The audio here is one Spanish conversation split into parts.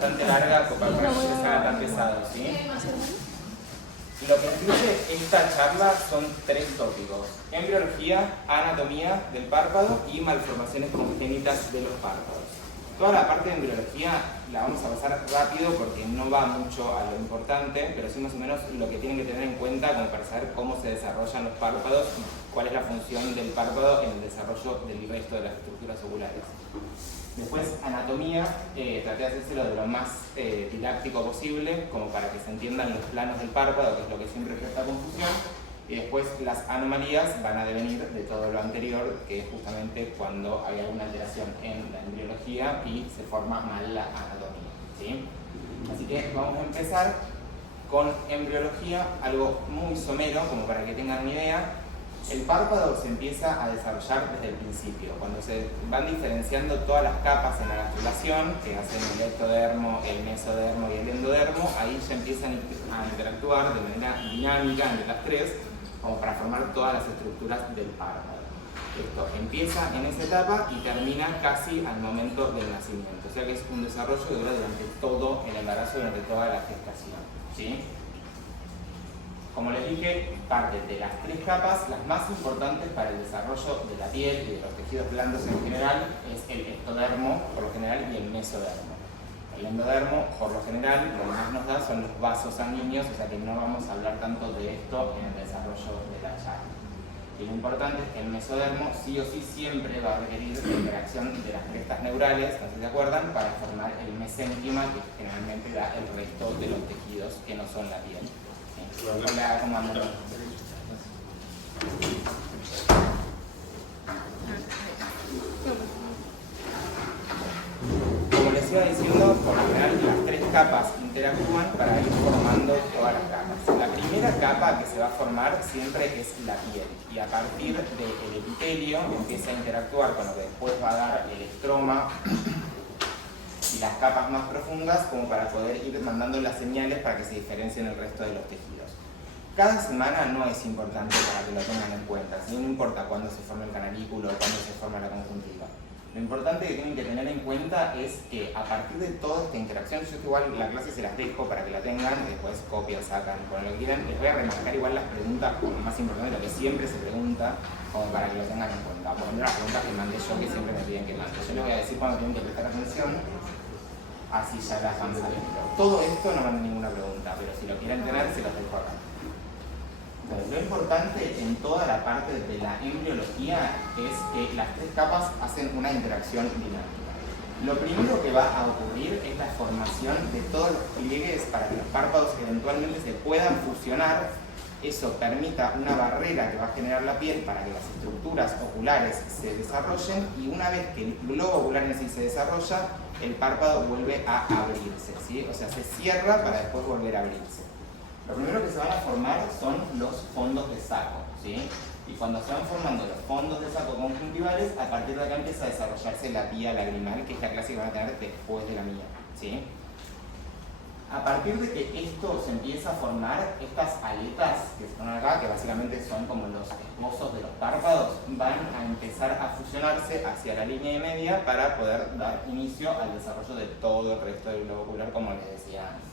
Bastante larga para que no se haga tan pesado, ¿sí? Lo que incluye esta charla son 3 tópicos: embriología, anatomía del párpado y malformaciones congénitas de los párpados. Toda la parte de embriología la vamos a pasar rápido porque no va mucho a lo importante, pero sí más o menos lo que tienen que tener en cuenta como para saber cómo se desarrollan los párpados y cuál es la función del párpado en el desarrollo del resto de las estructuras oculares. Después, anatomía, traté de hacérselo de lo más didáctico posible, como para que se entiendan los planos del párpado, que es lo que siempre presta confusión. Y después, las anomalías van a devenir de todo lo anterior, que es justamente cuando hay alguna alteración en la embriología y se forma mal la anatomía, ¿sí? Así que vamos a empezar con embriología, algo muy somero, como para que tengan una idea. El párpado se empieza a desarrollar desde el principio, cuando se van diferenciando todas las capas en la gastrulación, que hacen el ectodermo, el mesodermo y el endodermo. Ahí ya empiezan a interactuar de manera dinámica entre las 3, como para formar todas las estructuras del párpado. Esto empieza en esa etapa y termina casi al momento del nacimiento, o sea que es un desarrollo que dura durante todo el embarazo, durante toda la gestación, ¿sí? Como les dije, parte de las 3 capas, las más importantes para el desarrollo de la piel y de los tejidos blandos en general es el ectodermo, por lo general, y el mesodermo. El endodermo, por lo general, lo que más nos da son los vasos sanguíneos, o sea que no vamos a hablar tanto de esto en el desarrollo de la charla. Y lo importante es que el mesodermo sí o sí siempre va a requerir la interacción de las crestas neurales, no sé si se acuerdan, para formar el mesénquima, que generalmente da el resto de los tejidos que no son la piel. Hola, ¿cómo andan? Como les iba diciendo, por lo general las 3 capas interactúan para ir formando todas las capas. La primera capa que se va a formar siempre es la piel, y a partir del epitelio empieza a interactuar con lo que después va a dar el estroma y las capas más profundas, como para poder ir mandando las señales para que se diferencien el resto de los tejidos. Cada semana no es importante para que lo tengan en cuenta, ¿sí? No importa cuándo se forma el canarículo o cuándo se forma la conjuntiva. Lo importante que tienen que tener en cuenta es que a partir de toda esta interacción, yo igual la clase se las dejo para que la tengan, después copian, sacan, con lo que quieran. Les voy a remarcar igual las preguntas como lo más importante, lo que siempre se pregunta, como para que lo tengan en cuenta. Por ejemplo, las preguntas que mandé yo, que siempre me piden que mande. Yo les voy a decir cuando tienen que prestar atención, así ya las van sabiendo. Todo esto no manda ninguna pregunta, pero si lo quieren tener, se los dejo acá. Lo importante en toda la parte de la embriología es que las 3 capas hacen una interacción dinámica. Lo primero que va a ocurrir es la formación de todos los pliegues para que los párpados eventualmente se puedan fusionar. Eso permita una barrera que va a generar la piel para que las estructuras oculares se desarrollen, y una vez que el globo ocular en sí se desarrolla, el párpado vuelve a abrirse, ¿sí? O sea, se cierra para después volver a abrirse. Lo primero que se van a formar son los fondos de saco, ¿sí? Y cuando se van formando los fondos de saco conjuntivales, a partir de acá empieza a desarrollarse la vía lagrimal, que es la clase que van a tener después de la mía, ¿sí? A partir de que esto se empieza a formar, estas aletas que están acá, que básicamente son como los esbozos de los párpados, van a empezar a fusionarse hacia la línea de media para poder dar inicio al desarrollo de todo el resto del globo ocular, como les decía antes.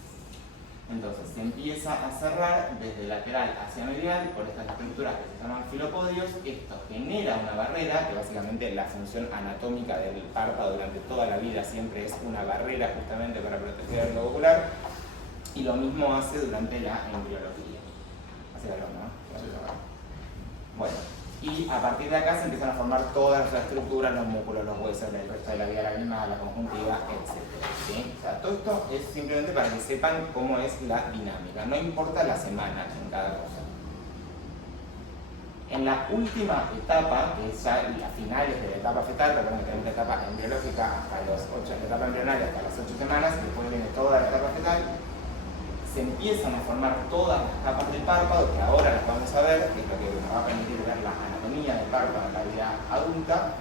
Entonces se empieza a cerrar desde lateral hacia medial por estas estructuras que se llaman filopodios. Esto genera una barrera, que básicamente la función anatómica del párpado durante toda la vida siempre es una barrera justamente para proteger el globo ocular, y lo mismo hace durante la embriología. Hace calor, ¿no? Bueno, y a partir de acá se empiezan a formar todas las estructuras, los músculos, los huesos, el resto de la vía lagrimal, la conjuntiva, etc. ¿Sí? O sea, todo esto es simplemente para que sepan cómo es la dinámica. No importa la semana en cada cosa. En la última etapa, que es ya a finales de la etapa fetal, recuerden que tenemos la etapa embriológica hasta los 8, la etapa embrionaria hasta las 8 semanas, después viene toda la etapa fetal, se empiezan a formar todas las capas del párpado, que ahora las vamos a ver, que es lo que nos va a permitir ver la anatomía del párpado en la vida adulta.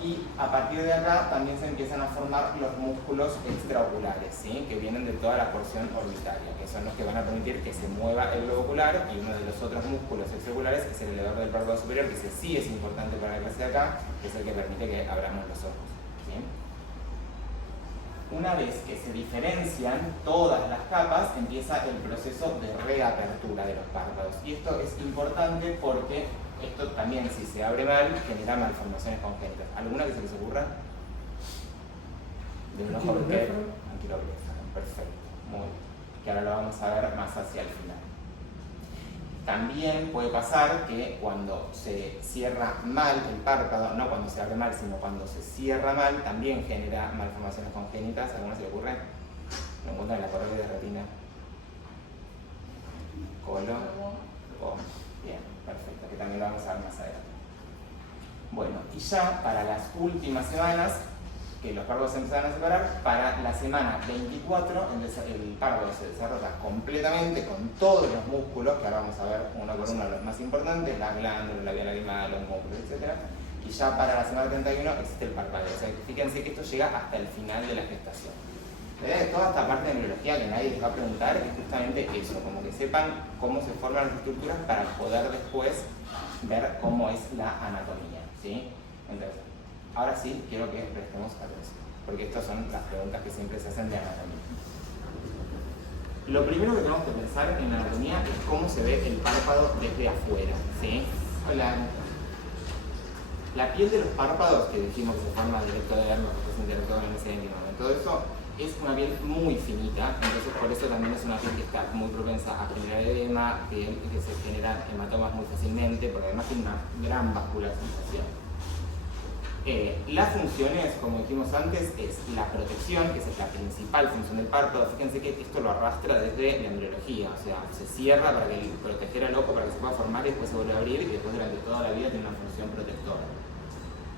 Y a partir de acá también se empiezan a formar los músculos extraoculares, ¿sí? Que vienen de toda la porción orbitaria, que son los que van a permitir que se mueva el globo ocular, y uno de los otros músculos extraoculares es el elevador del párpado superior, que ese sí es importante para la clase de acá, que es el que permite que abramos los ojos, ¿sí? Una vez que se diferencian todas las capas, empieza el proceso de reapertura de los párpados. Y esto es importante porque esto también, si se abre mal, genera malformaciones congénitas. ¿Alguna que se les ocurra? De un ojo anquilobléfaro. Perfecto. Muy bien. Que ahora lo vamos a ver más hacia el final. También puede pasar que cuando se cierra mal el párpado, no cuando se abre mal, sino cuando se cierra mal, también genera malformaciones congénitas. ¿Alguna se le ocurre? ¿Lo encuentran en la correa de retina? Colon. Oh, bien, perfecto, que también lo vamos a ver más adelante. Bueno, y ya para las últimas semanas, que los párpados se empiezan a separar, para la semana 24 el párpado se desarrolla completamente con todos los músculos, que ahora vamos a ver uno por uno los más importantes, la glándula, la vía lagrimal, los músculos, etc. Y ya para la semana 31 existe el parpadeo. O sea, fíjense que esto llega hasta el final de la gestación. La idea de toda esta parte de neurología que nadie les va a preguntar es justamente eso, como que sepan cómo se forman las estructuras para poder después ver cómo es la anatomía, ¿sí? Entonces, ahora sí quiero que prestemos atención, porque estas son las preguntas que siempre se hacen de anatomía. Lo primero que tenemos que pensar en anatomía es cómo se ve el párpado desde afuera, ¿sí? La piel de los párpados, que dijimos que se forma directo de dermo, que es indirecto de mesencénquima, todo eso es una piel muy finita, entonces por eso también es una piel que está muy propensa a generar edema, piel que se generan hematomas muy fácilmente, porque además tiene una gran vascularización. Las funciones, como dijimos antes, es la protección, que es la principal función del párpado. Fíjense que esto lo arrastra desde la embriología, o sea, se cierra para proteger al ojo, para que se pueda formar y después se vuelve a abrir y después durante toda la vida tiene una función protectora.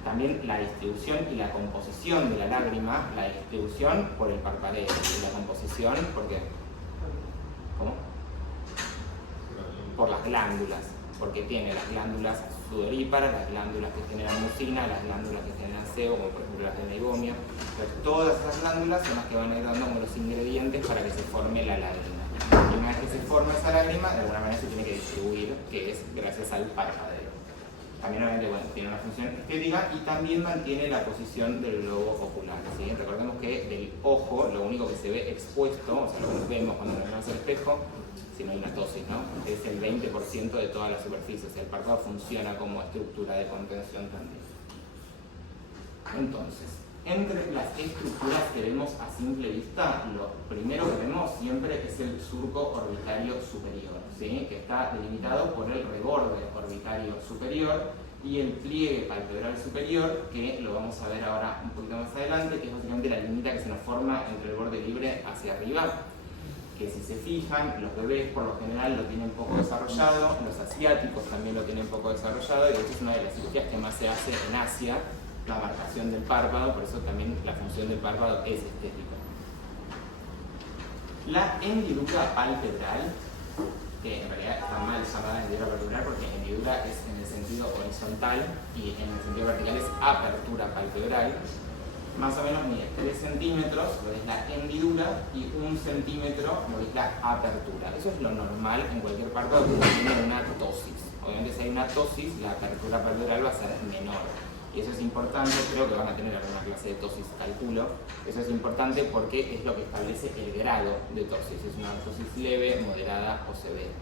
También la distribución y la composición de la lágrima, la distribución por el parpadeo y la composición, ¿por qué? ¿Cómo? Por las glándulas, porque tiene las glándulas sudoríparas, las glándulas que generan mucina, las glándulas que generan sebo, como por ejemplo las de meibomio. Entonces, todas esas glándulas son las que van a ir dando como los ingredientes para que se forme la lágrima. Y una vez que se forma esa lágrima, de alguna manera se tiene que distribuir, que es gracias al parpadeo. También obviamente, bueno, tiene una función estética y también mantiene la posición del globo ocular, ¿sí? Recordemos que del ojo lo único que se ve expuesto, o sea, lo que nos vemos cuando nos vemos al espejo, si no hay una tosis, ¿no? Es el 20% de toda la superficie, o sea, el párpado funciona como estructura de contención también. Entonces, entre las estructuras que vemos a simple vista, lo primero que vemos siempre es el surco orbitario superior, ¿sí? Que está delimitado por el reborde orbitario superior y el pliegue palpebral superior, que lo vamos a ver ahora un poquito más adelante, que es básicamente la limita que se nos forma entre el borde libre hacia arriba, que si se fijan, los bebés por lo general lo tienen poco desarrollado, los asiáticos también lo tienen poco desarrollado, y de hecho es una de las cirugías que más se hace en Asia, la marcación del párpado, por eso también la función del párpado es estética. La hendidura palpebral, que en realidad está mal llamada hendidura palpebral porque hendidura es en el sentido horizontal y en el sentido vertical es apertura palpebral, más o menos mide 3 centímetros, lo es la hendidura, y 1 centímetro lo es la apertura. Eso es lo normal en cualquier párpado que tiene una tosis. Obviamente si hay una tosis, la apertura palpebral va a ser menor. Y eso es importante, creo que van a tener alguna clase de tosis, calculo. Eso es importante porque es lo que establece el grado de tosis. Es una tosis leve, moderada o severa.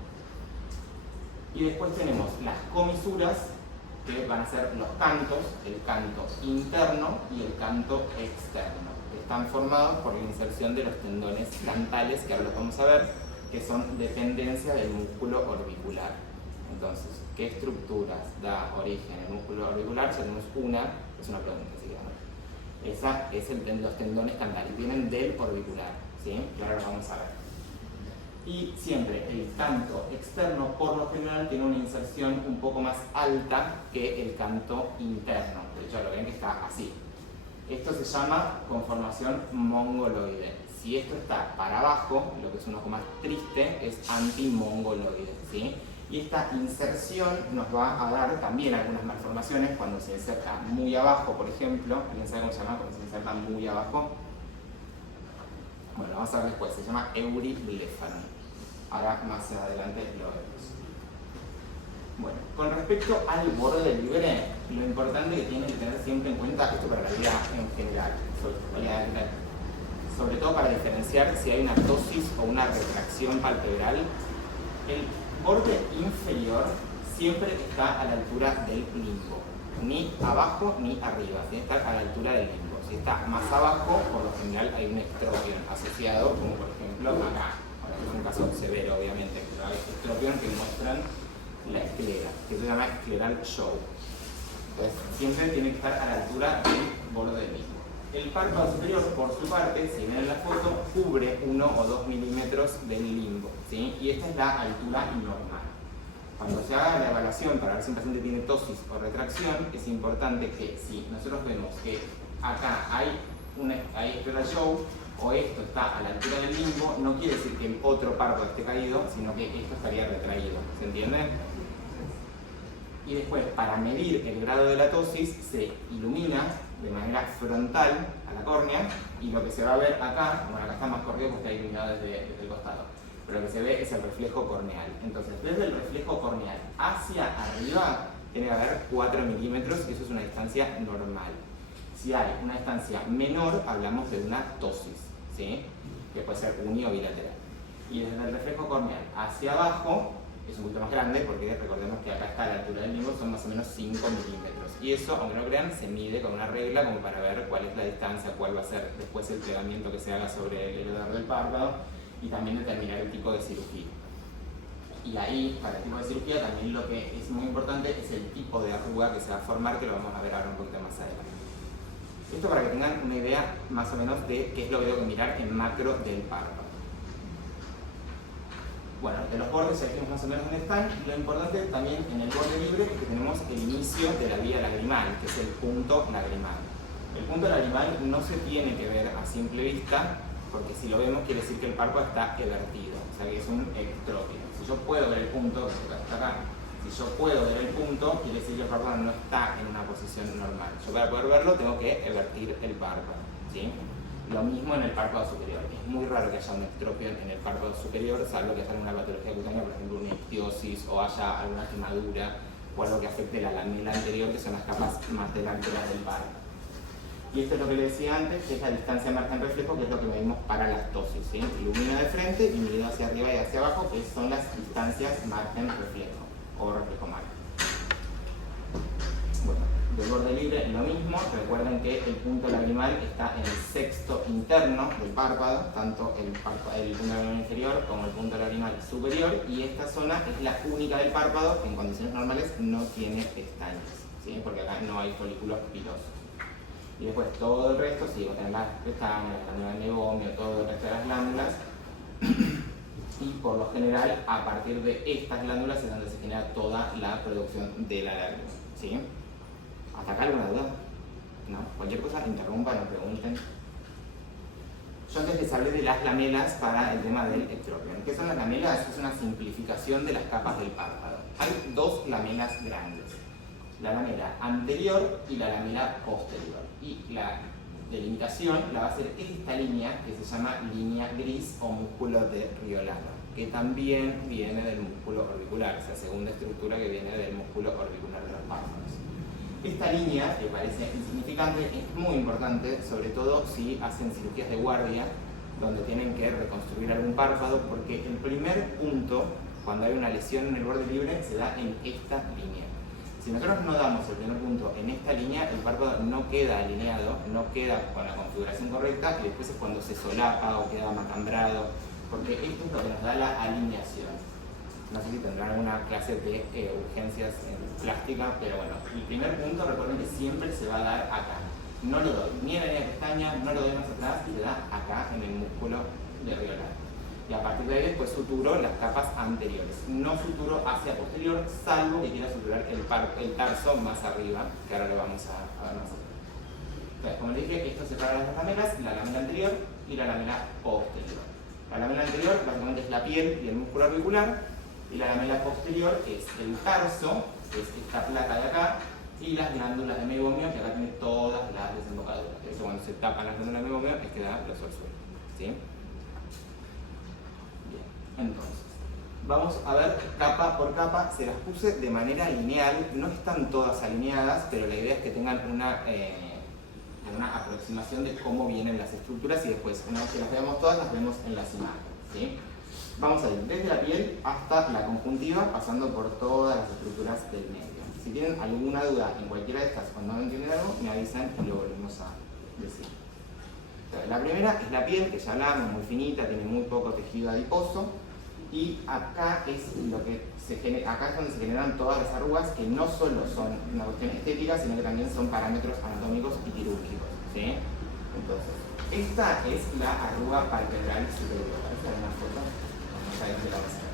Y después tenemos las comisuras, que van a ser los cantos, el canto interno y el canto externo. Están formados por la inserción de los tendones cantales, que ahora los vamos a ver, que son dependencia del músculo orbicular. Entonces, ¿qué estructuras da origen al músculo orbicular? Ya tenemos una, es una pregunta, digamos. Esa es los tendones cantales, vienen del orbicular, ¿sí? Que ahora lo vamos a ver. Y siempre el canto externo, por lo general, tiene una inserción un poco más alta que el canto interno. De hecho, lo ven que está así. Esto se llama conformación mongoloide. Si esto está para abajo, lo que es un ojo más triste, es antimongoloide, ¿sí? Y esta inserción nos va a dar también algunas malformaciones cuando se inserta muy abajo, por ejemplo. ¿Alguien sabe cómo se llama cuando se inserta muy abajo? Bueno, vamos a ver después. Se llama euriblephano. Ahora más adelante lo vemos. Bueno, con respecto al borde libre, lo importante que tienen que tener siempre en cuenta, esto para la vida en general, sobre todo para diferenciar si hay una ptosis o una retracción palpebral. El borde inferior siempre está a la altura del limbo, ni abajo ni arriba, tiene que estar a la altura del limbo. Si está más abajo, por lo general hay un estropión asociado, como por ejemplo acá. Ahora, es un caso severo, obviamente, pero hay estropión que muestran la esclera, que se llama escleral show. Entonces, siempre tiene que estar a la altura del borde del mismo. El párpado superior, por su parte, si ven en la foto, cubre 1 o 2 milímetros del limbo, ¿sí? Y esta es la altura normal. Cuando se haga la evaluación para ver si un paciente tiene ptosis o retracción, es importante que si nosotros vemos que acá hay escleral show o esto está a la altura del limbo, no quiere decir que el otro párpado esté caído, sino que esto estaría retraído. ¿Se entiende? Y después, para medir el grado de la ptosis, se ilumina de manera frontal a la córnea y lo que se va a ver acá, bueno, acá está más corrido porque está iluminado desde el costado, pero lo que se ve es el reflejo corneal. Entonces, desde el reflejo corneal hacia arriba tiene que haber 4 milímetros y eso es una distancia normal. Si hay una distancia menor, hablamos de una ptosis, ¿sí? Que puede ser uni o bilateral. Y desde el reflejo corneal hacia abajo es un poquito más grande porque recordemos que acá está a la altura del limbo, son más o menos 5 milímetros. Y eso, aunque no crean, se mide con una regla como para ver cuál es la distancia, cuál va a ser después el plegamiento que se haga sobre el heredar del párpado y también determinar el tipo de cirugía. Y ahí, para el tipo de cirugía, también lo que es muy importante es el tipo de arruga que se va a formar, que lo vamos a ver ahora un poquito más adelante. Esto para que tengan una idea más o menos de qué es lo que tengo que mirar en macro del párpado. Bueno, de los bordes ya dijimos más o menos dónde están. Lo importante también en el borde libre es que tenemos el inicio de la vía lagrimal, que es el punto lagrimal. El punto lagrimal no se tiene que ver a simple vista, porque si lo vemos quiere decir que el párpado está evertido, o sea que es un ectropio. Si yo puedo ver el punto, que está acá, si yo puedo ver el punto, quiere decir que el párpado no está en una posición normal. Yo para poder verlo tengo que evertir el párpado, ¿sí? Lo mismo en el párpado superior. Es muy raro que haya un ectropio en el párpado superior, salvo que haya alguna patología cutánea, por ejemplo una ictiosis, o haya alguna quemadura, o algo que afecte la lamela anterior, que son las capas más delanteras del párpado. Y esto es lo que le decía antes, que es la distancia margen-reflejo, que es lo que medimos para la ptosis, ¿sí? Ilumina de frente y midido hacia arriba y hacia abajo, que son las distancias margen-reflejo, o reflejo-margen. Bueno, del borde libre lo mismo. Recuerden que el punto lagrimal está en el sexto interno del párpado, tanto el punto lagrimal inferior como el punto lagrimal superior, y esta zona es la única del párpado que en condiciones normales no tiene pestañas, ¿sí? Porque acá no hay folículos pilosos. Y después todo el resto, sí, vos tenés las pestañas, la glándula de mebomio, todo el resto de las glándulas. Y por lo general, a partir de estas glándulas es donde se genera toda la producción de la lágrima, ¿sí? ¿Hasta acá alguna duda? ¿No? Cualquier cosa, interrumpan o pregunten. Yo antes les hablé de las lamelas para el tema del ectropio. ¿Qué son las lamelas? Es una simplificación de las capas del párpado. Hay dos lamelas grandes, la lamela anterior y la lamela posterior. Y la delimitación la va a hacer esta línea que se llama línea gris o músculo de Riolano, que también viene del músculo orbicular, esa segunda estructura que viene del músculo orbicular de los párpados. Esta línea, que parece insignificante, es muy importante, sobre todo si hacen cirugías de guardia, donde tienen que reconstruir algún párpado, porque el primer punto, cuando hay una lesión en el borde libre, se da en esta línea. Si nosotros no damos el primer punto en esta línea, el párpado no queda alineado, no queda con la configuración correcta, y después es cuando se solapa o queda macambrado, porque esto es lo que nos da la alineación. No sé si tendrán alguna clase de urgencias en plástica, pero bueno, el primer punto, recuerden que siempre se va a dar acá. No lo doy ni en la línea de pestaña, no lo doy más atrás, y se da acá en el músculo de Riolano. Y a partir de ahí después suturo las capas anteriores. No suturo hacia posterior, salvo que quiera suturar el tarso más arriba, que ahora lo vamos a ver más adelante. Entonces, como les dije, esto separa las dos lamelas, la lamela anterior y la lamela posterior. La lamela anterior básicamente es la piel y el músculo orbicular, y la lamela posterior es el tarso, que es esta placa de acá, y las glándulas de mebomio, que acá tiene todas las desembocaduras. De hecho, cuando se tapan las glándulas de mebomio es que da los suelo, ¿sí? Entonces, vamos a ver capa por capa, se las puse de manera lineal, no están todas alineadas, pero la idea es que tengan una una aproximación de cómo vienen las estructuras y después, una vez que las veamos todas, las vemos en las imágenes, ¿sí? Vamos a ir desde la piel hasta la conjuntiva, pasando por todas las estructuras del medio. Si tienen alguna duda en cualquiera de estas o no entienden algo, me avisan y lo volvemos a decir. Entonces, la primera es la piel, que ya hablamos, muy finita, tiene muy poco tejido adiposo. Y acá es lo que acá es donde se generan todas las arrugas, que no solo son una cuestión estética, sino que también son parámetros anatómicos y quirúrgicos, ¿sí? Entonces, esta es la arruga palpebral superior. ¿Parece una foto? Vamos a ver qué la va a hacer.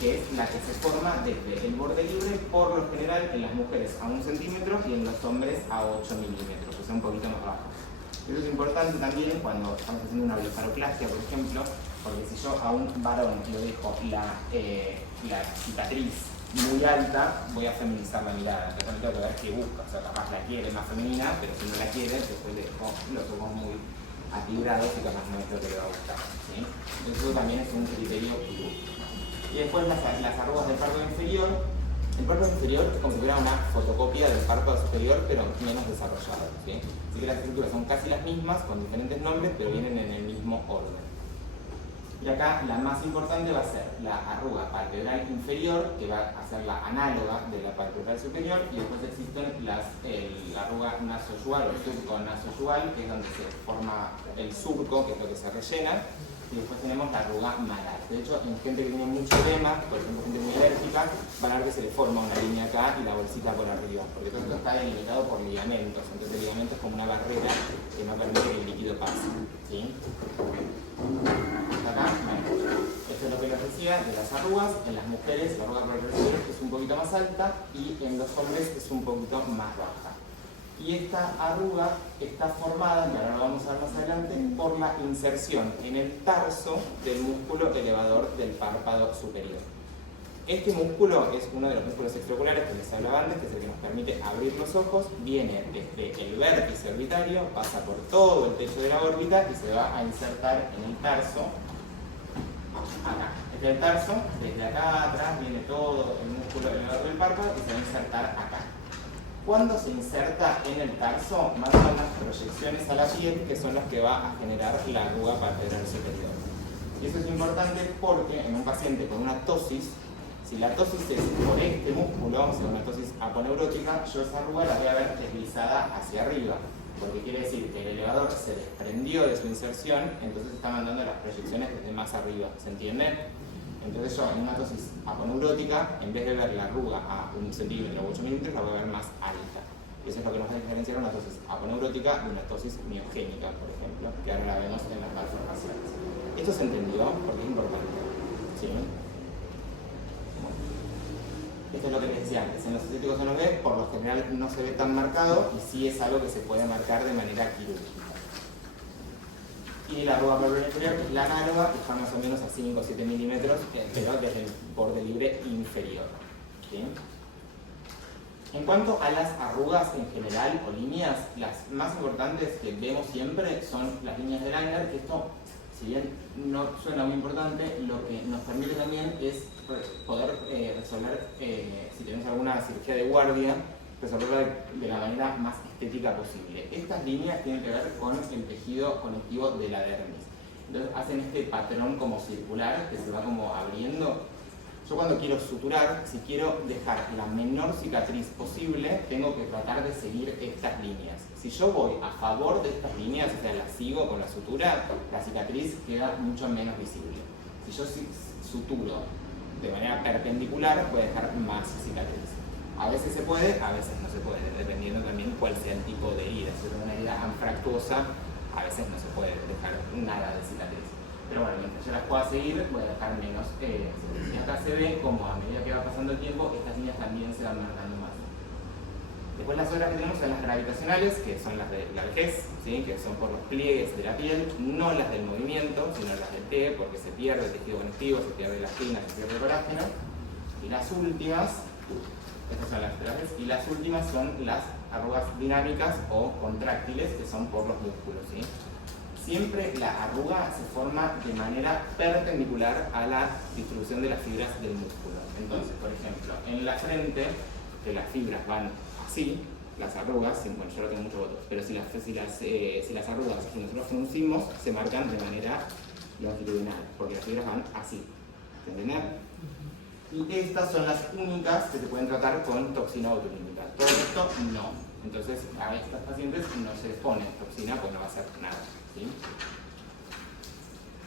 Que es la que se forma desde el borde libre, por lo general en las mujeres a 1 centímetro y en los hombres a 8 milímetros, o sea, un poquito más bajo. Eso es importante también cuando estamos haciendo una blefaroplastia, por ejemplo, porque si yo a un varón le dejo la cicatriz muy alta, voy a feminizar la mirada. Entonces tengo que ver qué busca. O sea, capaz la quiere más femenina, pero si no la quiere, después le dejo los ojos muy atigrados y capaz no es lo que le va a gustar, ¿sí? Entonces eso también es un criterio quirúrgico. Y después las arrugas del párpado inferior. El párpado inferior es como si fuera una fotocopia del párpado superior, pero menos desarrollado, ¿sí? Así que las estructuras son casi las mismas, con diferentes nombres, pero vienen en el mismo orden. Y acá la más importante va a ser la arruga palpebral inferior, que va a ser la análoga de la palpebral superior, y después existen la arruga nasoyugal o surco nasoyugal, que es donde se forma el surco, que es lo que se rellena, y después tenemos la arruga malar. De hecho, en gente que tiene mucho edema, por ejemplo gente muy alérgica, van a ver que se le forma una línea acá y la bolsita por arriba, porque todo esto está delimitado por ligamentos, entonces el ligamento es como una barrera que no permite que el líquido pase, ¿sí? Acá, bueno, esto es lo que les decía de las arrugas. En las mujeres la arruga palpebral es un poquito más alta y en los hombres es un poquito más baja. Y esta arruga está formada, que ahora lo vamos a ver más adelante, por la inserción en el tarso del músculo elevador del párpado superior. Este músculo es uno de los músculos extraoculares que les hablaba antes, que es el que nos permite abrir los ojos, viene desde el vértice orbitario, pasa por todo el techo de la órbita y se va a insertar en el tarso, acá. Este es el tarso, desde acá atrás viene todo el músculo elevador del párpado y se va a insertar acá. Cuando se inserta en el tarso, mandan las proyecciones a la piel, que son las que va a generar la arruga palpebral superior. Y eso es importante porque en un paciente con una tosis, si la tosis es por este músculo, o sea, una tosis aponeurótica, yo esa arruga la voy a ver deslizada hacia arriba, porque quiere decir que el elevador se desprendió de su inserción, entonces está mandando las proyecciones desde más arriba, ¿se entiende? Entonces yo en una tosis aponeurótica, en vez de ver la arruga a 1 centímetro o 8 milímetros, la voy a ver más alta. Y eso es lo que nos va a diferenciar una tosis aponeurótica de una tosis miogénica, por ejemplo, que ahora la vemos en las malformaciones. Esto se entendió porque es importante, ¿sí? Esto es lo que les decía antes, en los estéticos no lo ve, por lo general no se ve tan marcado y sí es algo que se puede marcar de manera quirúrgica. Y la arruga palpebral inferior, que es la análoga, está más o menos a 5 o 7 milímetros, pero desde el borde libre inferior, ¿sí? En cuanto a las arrugas en general o líneas, las más importantes que vemos siempre son las líneas de Langer, que esto, si bien no suena muy importante, lo que nos permite también es poder resolver, si tenemos alguna cirugía de guardia, resolverla de la manera más estética posible. Estas líneas tienen que ver con el tejido conectivo de la dermis. Entonces hacen este patrón como circular que se va como abriendo. Yo cuando quiero suturar, si quiero dejar la menor cicatriz posible, tengo que tratar de seguir estas líneas. Si yo voy a favor de estas líneas, o sea, las sigo con la sutura, la cicatriz queda mucho menos visible. Si yo suturo de manera perpendicular, voy a dejar más cicatriz. A veces se puede, a veces no se puede, dependiendo también cuál sea el tipo de herida. Si es una herida anfractuosa, a veces no se puede dejar nada de cicatriz. Pero bueno, mientras yo las pueda seguir, voy a dejar menos cicatriz. Y acá se ve como a medida que va pasando el tiempo, estas líneas también se van marcando más. Después las otras que tenemos son las gravitacionales, que son las de la vejez, ¿sí? Que son por los pliegues de la piel, no las del movimiento, sino las del pie, porque se pierde el tejido conectivo, se pierde la elastina, se pierde el colágeno. Y las últimas, estas son las tres, y las últimas son las arrugas dinámicas o contráctiles, que son por los músculos, ¿sí? Siempre la arruga se forma de manera perpendicular a la distribución de las fibras del músculo. Entonces, por ejemplo, en la frente, que las fibras van así, las arrugas, bueno, yo no tengo mucho voto, pero si las arrugas que nosotros fruncimos se marcan de manera longitudinal, porque las fibras van así, ¿entienden? Y estas son las únicas que se pueden tratar con toxina botulínica. Todo esto no. Entonces a estas pacientes no se les pone toxina, pues no va a hacer nada, ¿sí?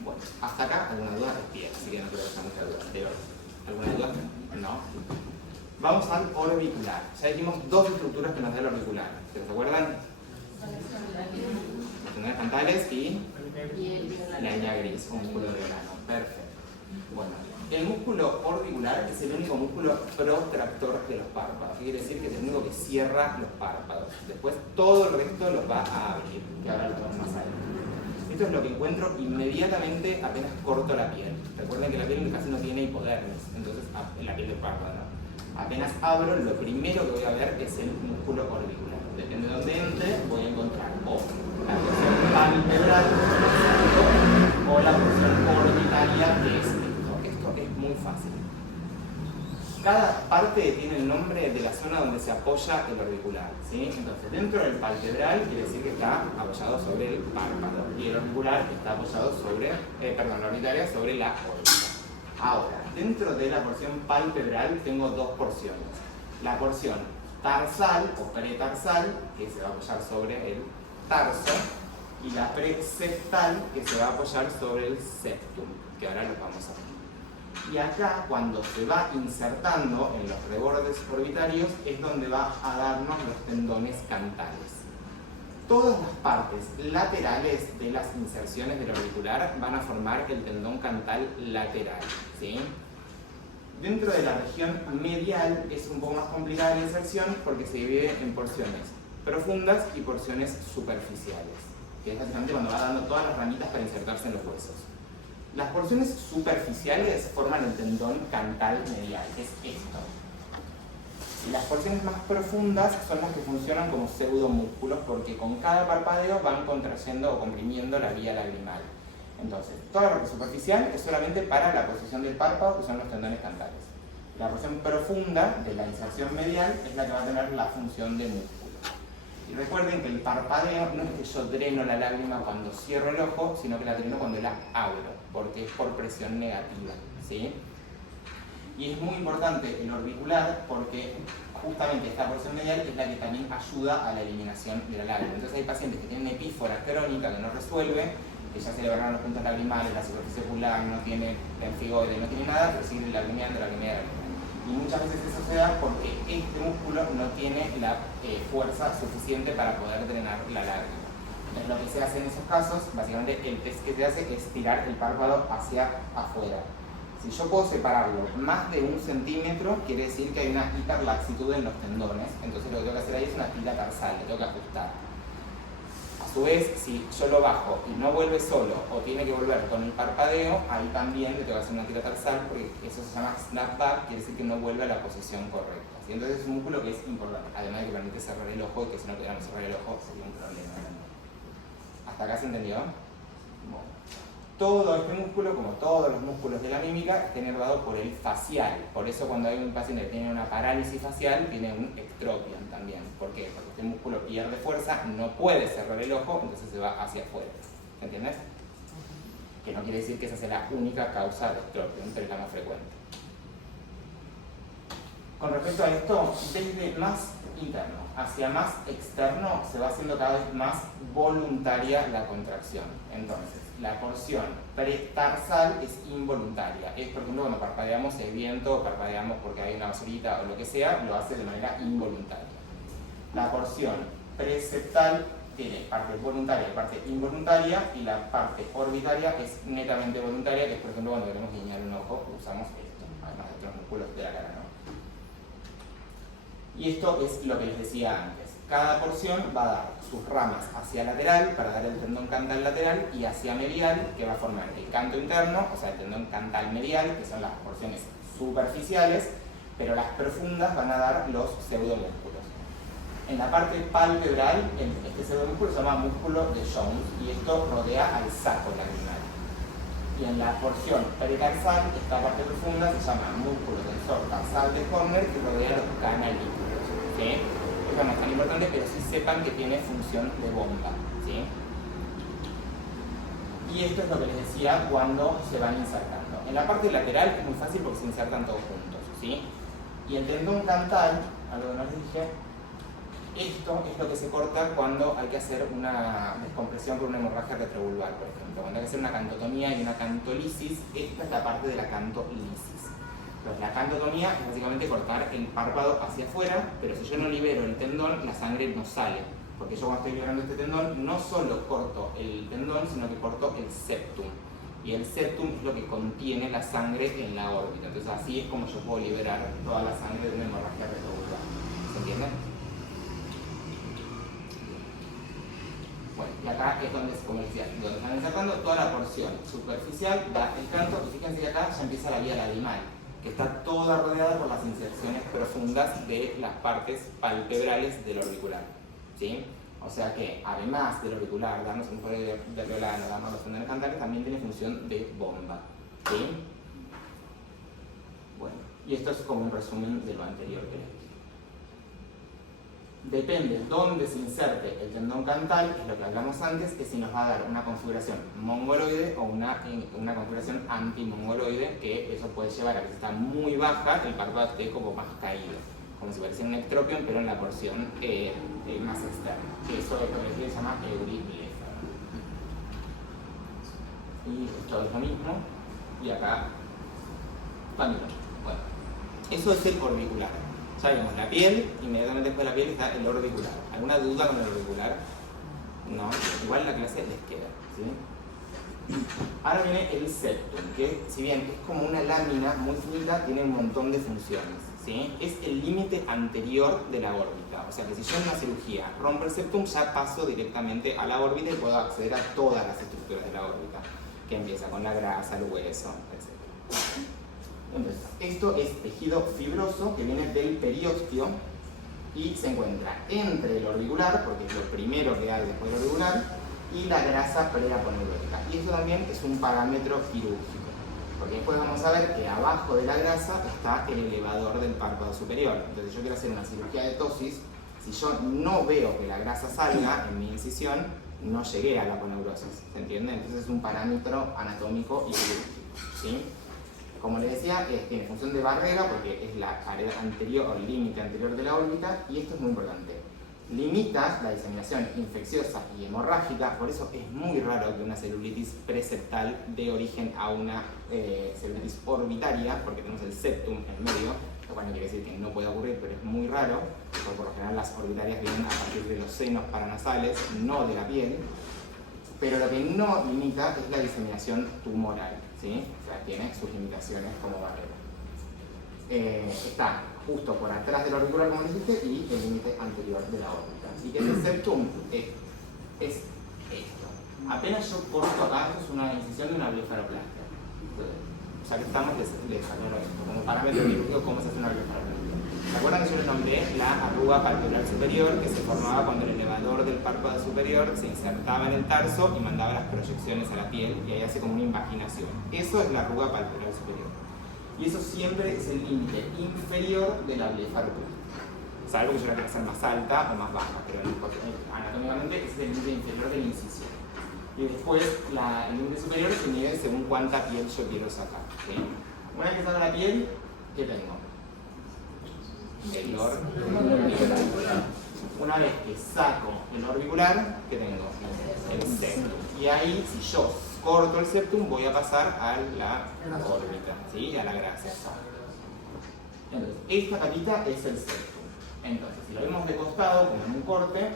Bueno, hasta acá alguna duda es pie, así que no creo que sea mucha duda. ¿Alguna duda? No. Vamos al orbicular. Ya dijimos dos estructuras que nos da el orbicular. ¿Se acuerdan? Los tendones cantales y la línea gris, un músculo de grano. Perfecto. Bueno, el músculo orbicular es el único músculo protractor de los párpados. ¿Qué quiere decir? Que es el único que cierra los párpados. Después todo el resto los va a abrir, que ahora lo vemos más adelante. Esto es lo que encuentro inmediatamente apenas corto la piel. Recuerden que la piel casi no tiene hipodermis, entonces la piel del párpado, ¿no? Apenas abro, lo primero que voy a ver es el músculo orbicular. Depende de dónde entre, voy a encontrar o la porción palpebral o la porción orbitaria, que es esto. Esto es muy fácil. Cada parte tiene el nombre de la zona donde se apoya el orbicular, ¿sí? Entonces, dentro del palpebral quiere decir que está apoyado sobre el párpado y el orbicular está apoyado sobre, la orbitaria sobre la órbita. Ahora, dentro de la porción palpebral tengo dos porciones. La porción tarsal o pretarsal, que se va a apoyar sobre el tarso, y la preseptal, que se va a apoyar sobre el septum, que ahora lo vamos a ver. Y acá, cuando se va insertando en los rebordes orbitarios, es donde va a darnos los tendones cantales. Todas las partes laterales de las inserciones del auricular van a formar el tendón cantal lateral, ¿sí? Dentro de la región medial es un poco más complicada la inserción porque se divide en porciones profundas y porciones superficiales, que es básicamente cuando va dando todas las ramitas para insertarse en los huesos. Las porciones superficiales forman el tendón cantal medial, que es esto. Y las porciones más profundas son las que funcionan como pseudomúsculos porque con cada parpadeo van contrayendo o comprimiendo la vía lagrimal. Entonces, toda la parte superficial es solamente para la posición del párpado, que son los tendones cantales. La porción profunda de la inserción medial es la que va a tener la función de músculo. Y recuerden que el parpadeo no es que yo dreno la lágrima cuando cierro el ojo, sino que la dreno cuando la abro, porque es por presión negativa, ¿sí? Y es muy importante el orbicular porque justamente esta porción medial es la que también ayuda a la eliminación de la lágrima. Entonces hay pacientes que tienen epífora crónica que no resuelve, que ya se le agarraron los puntos lagrimales, la superficie ocular, no tiene pemfigoide, no tiene nada, pero sigue lagrimeando. Y muchas veces eso se da porque este músculo no tiene la fuerza suficiente para poder drenar la lágrima. Entonces lo que se hace en esos casos, básicamente el test que se hace es tirar el párpado hacia afuera. Si yo puedo separarlo más de 1 centímetro, quiere decir que hay una hiperlaxitud en los tendones, entonces lo que tengo que hacer ahí es una tira tarsal, le tengo que ajustar. A su vez, si yo lo bajo y no vuelve solo o tiene que volver con el parpadeo, ahí también le tengo que hacer una tira tarsal porque eso se llama snapback, quiere decir que no vuelve a la posición correcta. ¿Sí? Entonces es un músculo que es importante, además de que permite cerrar el ojo y que si no pudiéramos cerrar el ojo sería un problema. ¿Hasta acá se entendió? Bueno. Todo este músculo, como todos los músculos de la mímica, está inervado por el facial. Por eso cuando hay un paciente que tiene una parálisis facial, tiene un ectropion también. ¿Por qué? Porque este músculo pierde fuerza, no puede cerrar el ojo, entonces se va hacia afuera. ¿Entiendes? Que no quiere decir que esa sea la única causa de ectropion, pero es la más frecuente. Con respecto a esto, desde más interno hacia más externo se va haciendo cada vez más voluntaria la contracción. Entonces, la porción pretarsal es involuntaria. Es, por ejemplo, cuando parpadeamos el viento, parpadeamos porque hay una basurita o lo que sea, lo hace de manera involuntaria. La porción preseptal tiene parte voluntaria y parte involuntaria, y la parte orbitaria es netamente voluntaria, que es, por ejemplo, cuando queremos guiñar un ojo, usamos esto, además de otros músculos de la cara, ¿no? Y esto es lo que les decía antes. Cada porción va a dar sus ramas hacia lateral para dar el tendón cantal lateral y hacia medial, que va a formar el canto interno, o sea, el tendón cantal medial, que son las porciones superficiales, pero las profundas van a dar los pseudomúsculos. En la parte palpebral, este pseudomúsculo se llama músculo de Jones y esto rodea al saco lagrimal. Y en la porción peritarsal, esta parte profunda se llama músculo tensor tarsal de Horner que rodea los canalículos. ¿Sí? esto no es tan importante, pero sí sepan que tiene función de bomba, ¿sí? Y esto es lo que les decía cuando se van insertando. En la parte lateral es muy fácil porque se insertan todos juntos, ¿sí? Y el tendón cantal, algo que no les dije, esto es lo que se corta cuando hay que hacer una descompresión por una hemorragia retrovulvar, por ejemplo. Cuando hay que hacer una cantotomía y una cantolisis, esta es la parte de la cantolisis. Entonces, la cantotomía es básicamente cortar el párpado hacia afuera, pero si yo no libero el tendón, la sangre no sale. Porque yo cuando estoy liberando este tendón, no solo corto el tendón, sino que corto el septum. Y el septum es lo que contiene la sangre en la órbita. Entonces así es como yo puedo liberar toda la sangre de una hemorragia retrovulvar. ¿Se entiende? Bueno, y acá es donde se comercial, donde están insertando toda la porción superficial, da el canto, y fíjense que acá ya empieza la vía lagrimal, que está toda rodeada por las inserciones profundas de las partes palpebrales del auricular, ¿sí? O sea que, además del auricular, darnos un poco de vertebrolano, darnos los tendones cantales, también tiene función de bomba, ¿sí? Bueno, y esto es como un resumen de lo anterior que les dije. Depende dónde se inserte el tendón cantal, que es lo que hablamos antes, que si nos va a dar una configuración mongoloide o una configuración antimongoloide, que eso puede llevar a que si está muy baja, el párpado esté como más caído, como si pareciera un ectropion, pero en la porción más externa. Eso es lo que se llama euribléfaro. Y esto es lo mismo, y acá también. Bueno, eso es el orbicular. Ya vimos la piel, inmediatamente después de la piel está el orbicular. ¿Alguna duda con el orbicular? No, igual la clase les queda, ¿sí? Ahora viene el septum, que si bien es como una lámina muy finita, tiene un montón de funciones, ¿sí? Es el límite anterior de la órbita. O sea que si yo en una cirugía rompo el septum, ya paso directamente a la órbita y puedo acceder a todas las estructuras de la órbita, que empieza con la grasa, el hueso, etc. Entonces, esto es tejido fibroso que viene del periósteo y se encuentra entre el orbicular, porque es lo primero que hay después del orbicular, y la grasa preaponeurótica. Y eso también es un parámetro quirúrgico, porque después vamos a ver que abajo de la grasa está el elevador del párpado superior. Entonces, yo quiero hacer una cirugía de tosis, si yo no veo que la grasa salga en mi incisión, no llegué a la aponeurosis, ¿se entiende? Entonces es un parámetro anatómico y quirúrgico, ¿sí? Como les decía, tiene función de barrera porque es la pared anterior o el límite anterior de la órbita, y esto es muy importante. Limita la diseminación infecciosa y hemorrágica, por eso es muy raro que una celulitis preseptal dé origen a una celulitis orbitaria, porque tenemos el septum en medio, lo cual no quiere decir que no pueda ocurrir, pero es muy raro, porque por lo general las orbitarias vienen a partir de los senos paranasales, no de la piel, pero lo que no limita es la diseminación tumoral, ¿sí? O sea, tiene sus limitaciones como barrera. Está justo por atrás del auricular, como les dije, y el límite anterior de la órbita. Así que el septum es esto. Apenas yo corto acá, esto es una incisión de una blefaroplastia. O sea que estamos les aclaro esto, como parámetro quirúrgico, cómo se hace una blefaroplastia. ¿Se acuerdan que yo les nombré la arruga palpebral superior, que se formaba cuando el elevador del párpado superior se insertaba en el tarso y mandaba las proyecciones a la piel, y ahí hace como una invaginación? Eso es la arruga palpebral superior. Y eso siempre es el límite inferior de la blefaroplastia. Salvo que yo la quiera hacer más alta o más baja, pero anatómicamente ese es el límite inferior de la incisión. Y después el límite superior se mide según cuánta piel yo quiero sacar, ¿sí? Una vez que saco la piel, ¿qué tengo? El orbicular. Una vez que saco el orbicular, ¿qué tengo? El septum. Y ahí, si yo corto el septum, voy a pasar a la órbita, ¿sí? A la grasa. Entonces, esta capita es el septum. Entonces, si lo vemos de costado, como en un corte,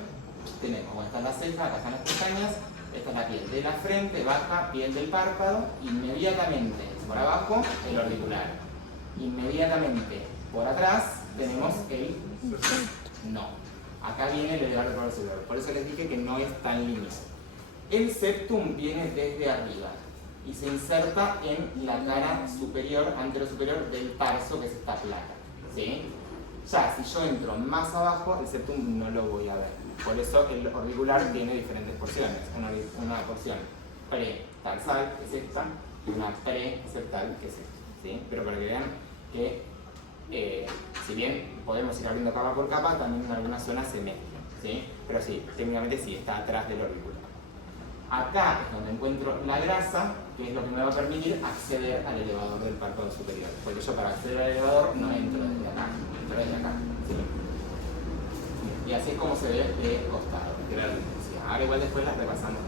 tenemos, bueno, esta es la ceja, acá están las pestañas, esta es la piel de la frente, baja, piel del párpado, inmediatamente por abajo, el orbicular. Inmediatamente por atrás, tenemos el no. Acá viene el elevador del párpado superior. Por eso les dije que no es tan lineal. El septum viene desde arriba y se inserta en la cara superior, anterosuperior del tarso, que es esta placa, ¿sí? Ya, si yo entro más abajo, el septum no lo voy a ver. Por eso el orbicular tiene diferentes porciones. Una porción pre-tarsal, que es esta, y una pre-septal, que es esta, ¿sí? Pero para que vean que Si bien podemos ir abriendo capa por capa, también en algunas zonas se mezclan, ¿sí? Pero sí, técnicamente sí, está atrás del orbicular. Acá es donde encuentro la grasa, que es lo que me va a permitir acceder al elevador del párpado superior. Porque yo para acceder al elevador no entro desde acá, entro desde acá, ¿sí? Y así es como se ve de costado, que era la intensidad. Ahora igual después las repasamos.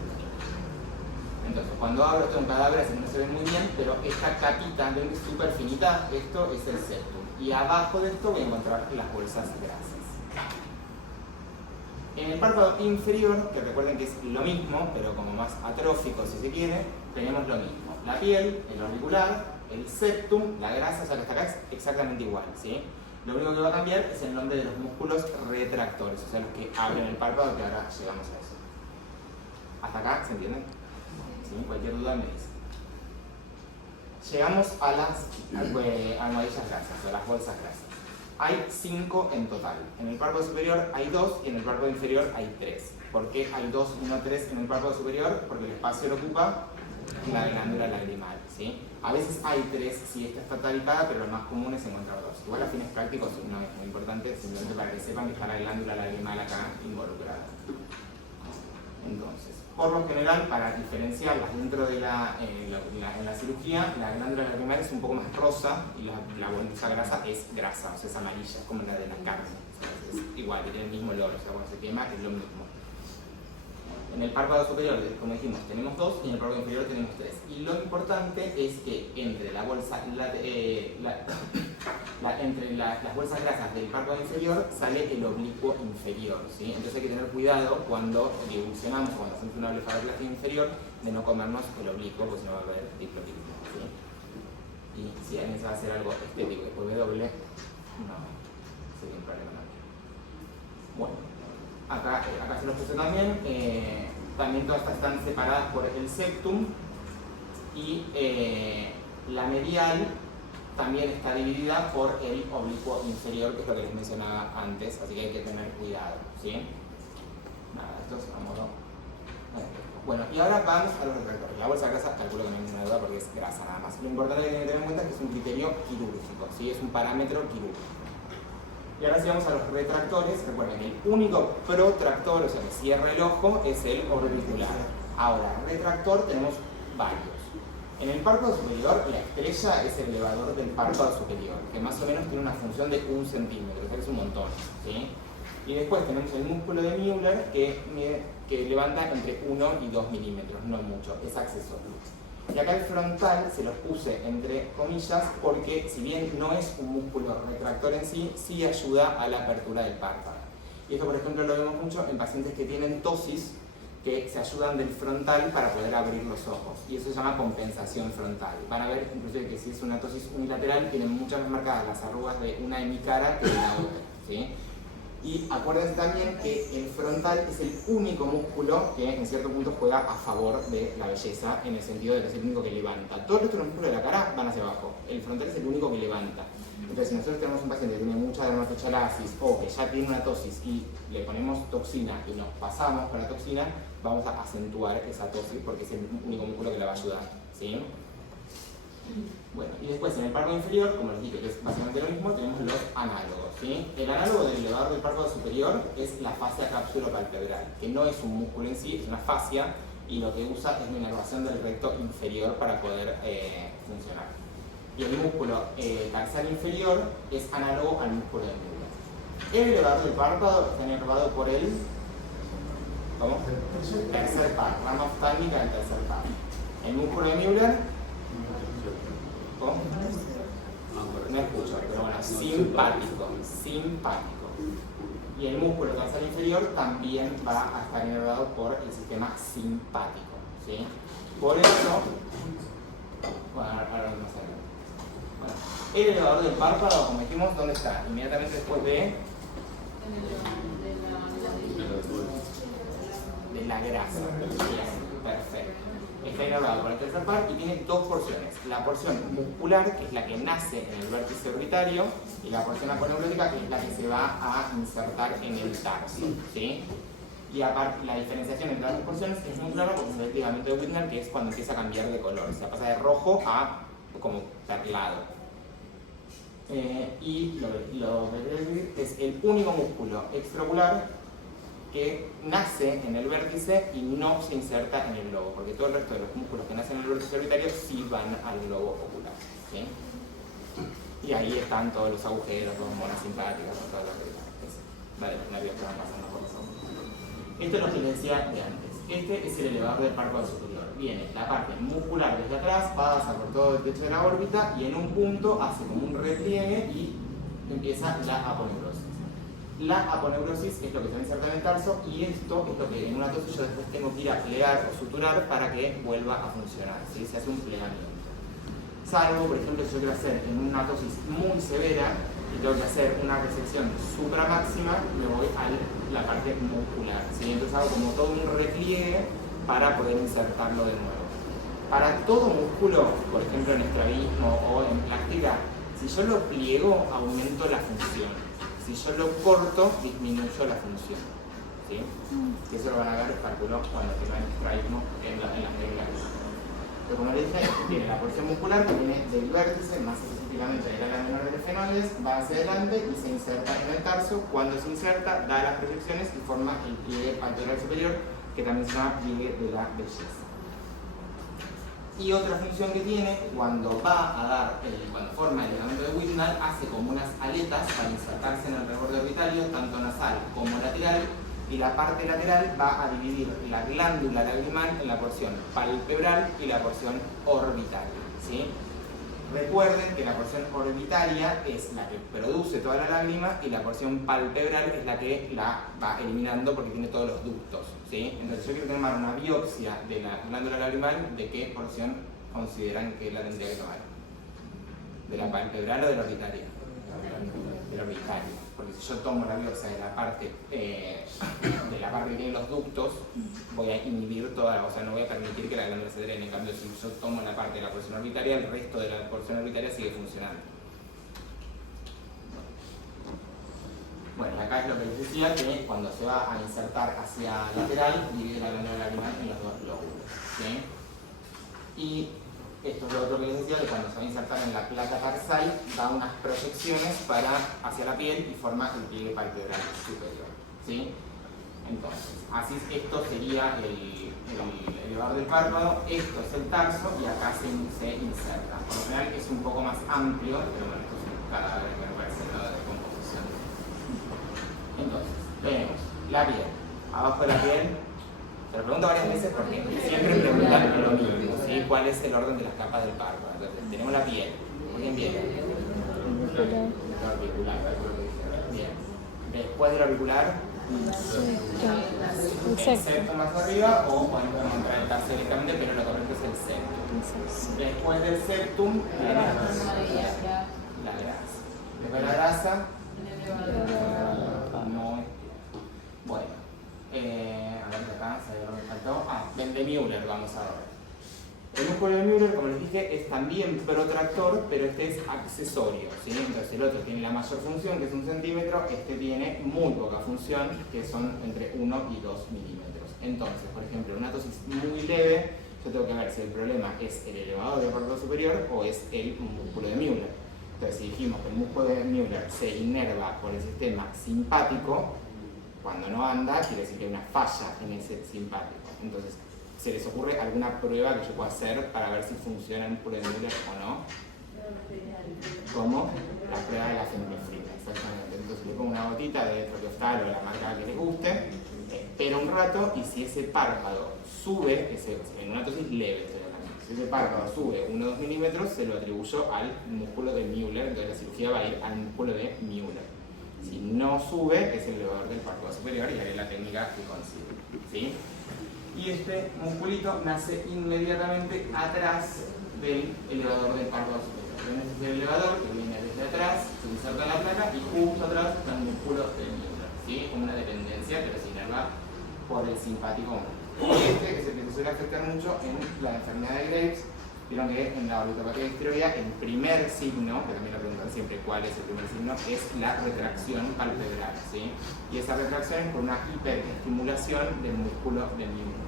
Entonces, cuando abro esto en cadáver, así que no se ve muy bien, pero esta capita súper finita, esto es el septum. Y abajo de esto voy a encontrar las bolsas grasas. En el párpado inferior, que recuerden que es lo mismo, pero como más atrófico si se quiere, tenemos lo mismo. La piel, el auricular, el septum, la grasa, o sea que hasta acá es exactamente igual, ¿sí? Lo único que va a cambiar es el nombre de los músculos retractores, o sea, los que abren el párpado, que ahora llegamos a eso. ¿Hasta acá se entiende? ¿Sí? Cualquier duda me dice. Llegamos a las almohadillas grasas, o las bolsas grasas. Hay 5 en total. En el párpado superior hay 2 y en el párpado inferior hay 3. ¿Por qué hay 2 y no 3 en el párpado superior? Porque el espacio lo ocupa la glándula lagrimal, ¿sí? A veces hay 3 si esta está tabitada, pero lo más común es encontrar 2. Igual a fines prácticos no es muy importante, simplemente para que sepan que está la glándula lagrimal acá involucrada. Entonces, por lo general, para diferenciarlas dentro de en la cirugía, la glándula lagrimal es un poco más rosa y la bolsa grasa es grasa, o sea, es amarilla, es como la de la carne. O sea, es igual, tiene el mismo olor, o sea, cuando se quema es lo mismo. En el párpado superior, como dijimos, tenemos 2 y en el párpado inferior tenemos 3. Y lo importante es que entre la bolsa, entre las bolsas grasas del párpado inferior sale el oblicuo inferior, ¿sí? Entonces hay que tener cuidado cuando evolucionamos, cuando hacemos una blefaroplastia inferior, de no comernos el oblicuo, porque si no va a haber diplotismo, ¿sí? Y si alguien se va a hacer algo estético después de doble, no sería un problema también. Bueno, acá se los puse también. También todas estas están separadas por el septum y la medial también está dividida por el oblicuo inferior, que es lo que les mencionaba antes, así que hay que tener cuidado, ¿sí? Nada, esto es a modo. Bueno, y ahora vamos a los retractores. La bolsa grasa, calculo que no hay ninguna duda porque es grasa nada más. Lo importante que tienen que tener en cuenta es que es un criterio quirúrgico, ¿sí? Es un parámetro quirúrgico. Y ahora si vamos a los retractores, recuerden, el único protractor, o sea que cierra el ojo, es el orbicular. Ahora, retractor tenemos varios. En el párpado superior, la estrella es el elevador del párpado superior, que más o menos tiene una función de 1 centímetro, o sea que es un montón, ¿sí? Y después tenemos el músculo de Müller, que levanta entre 1 y 2 milímetros, no mucho, es accesorio. Y acá el frontal se los puse entre comillas porque si bien no es un músculo retractor en sí, sí ayuda a la apertura del párpado. Y esto por ejemplo lo vemos mucho en pacientes que tienen tosis, que se ayudan del frontal para poder abrir los ojos. Y eso se llama compensación frontal. Van a ver inclusive que si es una tosis unilateral, tienen muchas más marcadas las arrugas de una de mi cara que de la otra, ¿sí? Y acuérdense también que el frontal es el único músculo que en cierto punto juega a favor de la belleza, en el sentido de que es el único que levanta. Todos los otros músculos de la cara van hacia abajo, el frontal es el único que levanta. Entonces si nosotros tenemos un paciente que tiene mucha dermatochalasis o que ya tiene una tosis y le ponemos toxina y nos pasamos con la toxina, vamos a acentuar esa tosis porque es el único músculo que la va a ayudar, ¿sí? Bueno, y después en el párpado inferior, como les dije, que es básicamente lo mismo, tenemos los análogos, ¿sí? El análogo del elevador del párpado superior es la fascia capsulopalpebral, que no es un músculo en sí, es una fascia, y lo que usa es la inervación del recto inferior para poder funcionar. Y el músculo tarsal inferior es análogo al músculo de Müller. El elevador del párpado está inervado por el tercer par, rama oftálmica del tercer par. El músculo de Müller, ¿cómo? No escucho, pero bueno, simpático. Y el músculo tarsal inferior también va a estar inervado por el sistema simpático, ¿sí? Por eso, bueno, ahora más adelante. Bueno, el elevador del párpado, como dijimos, ¿dónde está? Inmediatamente después de la grasa. Perfecto. Está inervado por el tercer par y tiene dos porciones. La porción muscular, que es la que nace en el vértice orbitario, y la porción aponeurótica, que es la que se va a insertar en el tarso, ¿sí? Y aparte, la diferenciación entre las dos porciones es muy clara porque es el ligamento de Whitner, que es cuando empieza a cambiar de color. O sea, pasa de rojo a como perlado. y lo que quiere decir es el único músculo extraocular que nace en el vértice y no se inserta en el globo, porque todo el resto de los músculos que nacen en el vértice orbitario sí van al globo ocular, ¿sí? Y ahí están todos los agujeros, los monas simpáticas, todo lo que vale, los nervios que van pasando por los ojos. Esto es lo que les decía de antes. Este es el elevador del párpado superior. Viene la parte muscular desde atrás, pasa por todo el techo de la órbita y en un punto hace como un repliegue y empieza la aponeurosis. La aponeurosis es lo que se va a insertar en el tarso y esto es lo que en una tosis yo después tengo que ir a plegar o suturar para que vuelva a funcionar, ¿sí? Se hace un plegamiento. Salvo, por ejemplo, si yo quiero hacer en una tosis muy severa y tengo que hacer una resección supramáxima, me voy a la parte muscular, ¿sí? Entonces hago como todo un repliegue para poder insertarlo de nuevo. Para todo músculo, por ejemplo en estrabismo o en plástica, si yo lo pliego, aumento la función. Si yo lo corto, disminuyo la función, ¿sí? Y eso lo van a ver los cálculos cuando tengan estrabismo en las reglas. Pero como les dije, tiene la porción muscular que viene del vértice, más específicamente del ala menor de los fenoles, va hacia adelante y se inserta en el tarso. Cuando se inserta, da las proyecciones y forma el pliegue palpebral superior, que también se llama pliegue de la belleza. Y otra función que tiene, cuando va a dar, cuando forma el ligamento de Whitnall, hace como unas aletas para insertarse en el reborde orbitario, tanto nasal como lateral, y la parte lateral va a dividir la glándula lagrimal en la porción palpebral y la porción orbitaria, ¿sí? Recuerden que la porción orbitaria es la que produce toda la lágrima y la porción palpebral es la que la va eliminando porque tiene todos los ductos, ¿sí? Entonces yo quiero tomar una biopsia de la glándula lagrimal, ¿de qué porción consideran que la tendría que tomar? ¿De la palpebral o de la orbitaria? De la orbitaria, porque si yo tomo la biopsia de la parte que tiene los ductos, voy a inhibir toda, o sea, no voy a permitir que la glándula se drene. En cambio, si yo tomo la parte de la porción orbitaria, el resto de la porción orbitaria sigue funcionando. Bueno, acá es lo que les decía, que cuando se va a insertar hacia lateral, divide la glándula lagrimal en los dos lóbulos, ¿sí? Y esto es lo otro que les decía, que cuando se va a insertar en la placa tarsal, da unas proyecciones hacia la piel y forma el pliegue palpebral superior, ¿sí? Entonces, esto sería el elevador del párpado, esto es el tarso y acá se inserta. Por lo general es un poco más amplio, pero bueno, esto es un cadáver que me parece de composición. Entonces, tenemos la piel. Abajo de la piel, te lo pregunto varias veces porque siempre preguntan lo mismo, ¿sí? ¿Cuál es el orden de las capas del párpado? Entonces, tenemos la piel. ¿Por qué empieza? La auricular, bien. Después de la auricular, el septum más arriba o podemos encontrar el tarso directamente, pero lo correcto es el septum. Después del septum, la grasa. Después de la grasa, muy bueno. A ver de acá, ¿sabes lo que me faltó? De Müller vamos a ver. El músculo de Müller, como les dije, es también protractor, pero este es accesorio, ¿sí? Entonces el otro tiene la mayor función, que es 1 centímetro, este tiene muy poca función, que son entre 1 y 2 milímetros. Entonces, por ejemplo, en una tosis muy leve, yo tengo que ver si el problema es el elevador del párpado superior o es el músculo de Müller. Entonces, si dijimos que el músculo de Müller se inerva por el sistema simpático, cuando no anda, quiere decir que hay una falla en ese simpático. Entonces, ¿se les ocurre alguna prueba que yo pueda hacer para ver si funciona el músculo de Müller o no? ¿Cómo? La prueba de la fenilefrina, exactamente. Entonces le pongo una gotita de tropiostal o de la marca que les guste, espero un rato y si ese párpado sube, en una tosis leve estoy hablando, si ese párpado sube 1 o 2 milímetros, se lo atribuyo al músculo de Müller, entonces la cirugía va a ir al músculo de Müller. Si no sube, es el elevador del párpado superior y haré la técnica que consigue, ¿sí? Y este musculito nace inmediatamente atrás del elevador del párpado superior. Este es el elevador que viene desde atrás, se inserta en la placa y justo atrás está el músculo de Müller, ¿sí? Como una dependencia, pero se inerva por el simpático. Y este es el que se suele afectar mucho en la enfermedad de Graves. Vieron que en la orbitopatía de tiroidea el primer signo, que también lo preguntan siempre cuál es el primer signo, es la retracción palpebral, ¿sí? Y esa retracción es por una hiperestimulación del músculo del Müller.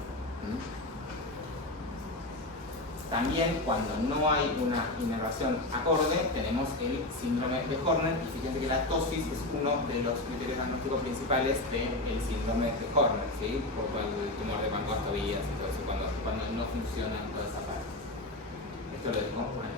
También cuando no hay una inervación acorde, tenemos el síndrome de Horner, y fíjense que la ptosis es uno de los criterios diagnósticos principales del síndrome de Horner, ¿sí? Por el tumor de Pancoast-Tobías y todo eso, cuando no funciona toda esa parte. Esto lo decimos por ahí.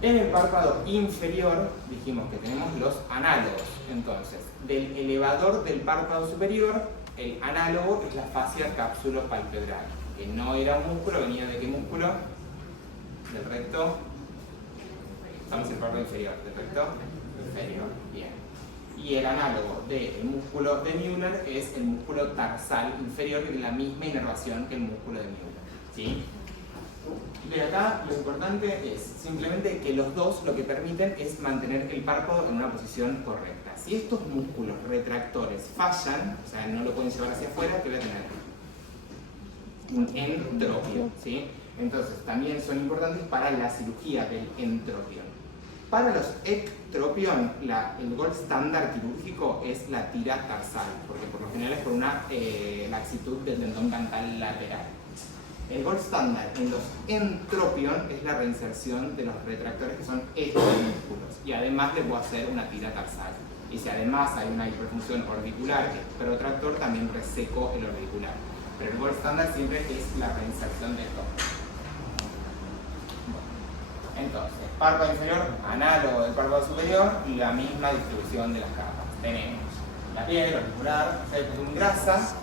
En el párpado inferior dijimos que tenemos los análogos. Entonces, del elevador del párpado superior, el análogo es la fascia cápsulo-palpebral, que no era un músculo, venía de qué músculo? Del recto. Estamos en el párpado inferior, del recto inferior. Bien. Y el análogo del músculo de Müller es el músculo tarsal inferior, que tiene la misma inervación que el músculo de Müller, ¿sí? De acá lo importante es simplemente que los dos lo que permiten es mantener el párpado en una posición correcta. Si estos músculos retractores fallan, o sea, no lo pueden llevar hacia afuera, ¿qué voy a tener? Un entropio, ¿sí? Entonces, también son importantes para la cirugía del entropión. Para los ectropión, el gold estándar quirúrgico es la tira tarsal, porque por lo general es por una laxitud del tendón cantal lateral. El gold estándar en los entropión es la reinserción de los retractores, que son estos músculos, y además le puedo hacer una tira tarsal. Y si además hay una hiperfunción orbicular, que es protractor, también reseco el orbicular. Pero el gold estándar siempre es la reinserción de esto. Entonces, párpado inferior, análogo del párpado superior, y la misma distribución de las capas. Tenemos la piel orbicular, grasa,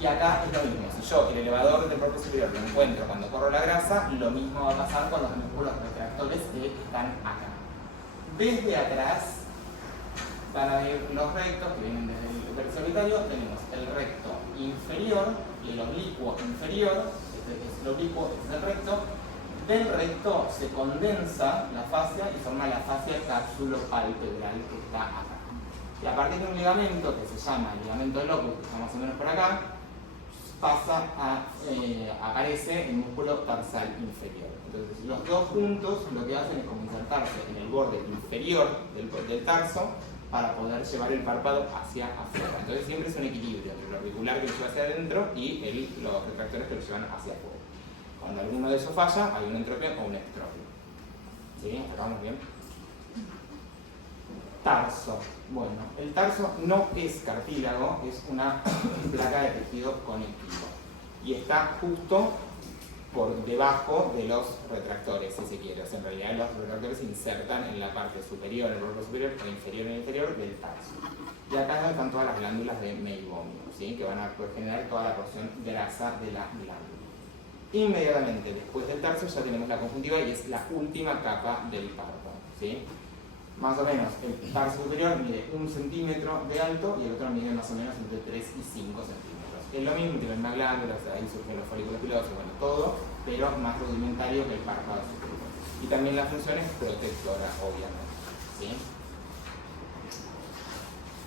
y acá es lo mismo. Si yo el elevador del párpado superior lo encuentro cuando corro la grasa, lo mismo va a pasar con los músculos retractores que están acá. Desde atrás van a ir los rectos que vienen desde el perisolitario. Tenemos el recto inferior y el oblicuo inferior. Este es el oblicuo, este es el recto. Del recto se condensa la fascia y forma la fascia cápsulo-palpebral que está acá. Y a partir de un ligamento que se llama el ligamento locus, que está más o menos por acá, aparece el músculo tarsal inferior. Entonces, los dos juntos lo que hacen es como insertarse en el borde inferior del tarso para poder llevar el párpado hacia afuera. Entonces, siempre es un equilibrio entre lo auricular que lo lleva hacia adentro y los retractores que lo llevan hacia afuera. Cuando alguno de esos falla, hay un entropio o un ectropio. ¿Sí? ¿Acabamos bien? Tarso. Bueno, el tarso no es cartílago, es una placa de tejido conectivo. Y está justo por debajo de los retractores, si se quiere. O sea, en realidad los retractores se insertan en la parte superior, en el borde superior, o inferior en el inferior del tarso. Y acá están todas las glándulas de Meibomian, ¿sí? Que van a generar toda la porción grasa de la glándula. Inmediatamente después del tarso ya tenemos la conjuntiva y es la última capa del párpado, ¿sí? Más o menos, el tarso superior mide 1 centímetro de alto y el otro mide más o menos entre 3 y 5 centímetros. Es lo mismo, tiene una glándula, o sea, ahí surgen los folículos pilosos, bueno, todo, pero más rudimentario que el párpado superior. Y también la función es protectora, obviamente, ¿sí?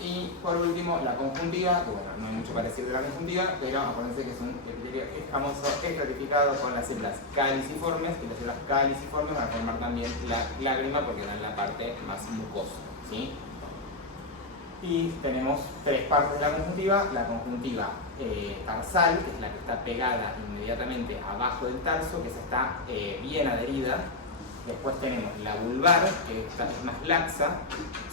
Y por último, la conjuntiva, que bueno, no hay mucho para decir de la conjuntiva, pero acuérdense que es un epitelio escamoso estratificado con las células caliciformes, y las células caliciformes van a formar también la lágrima porque dan la parte más mucosa, ¿sí? Y tenemos tres partes de la conjuntiva tarsal, que es la que está pegada inmediatamente abajo del tarso, que esa está bien adherida. Después tenemos la vulvar, que esta es más laxa,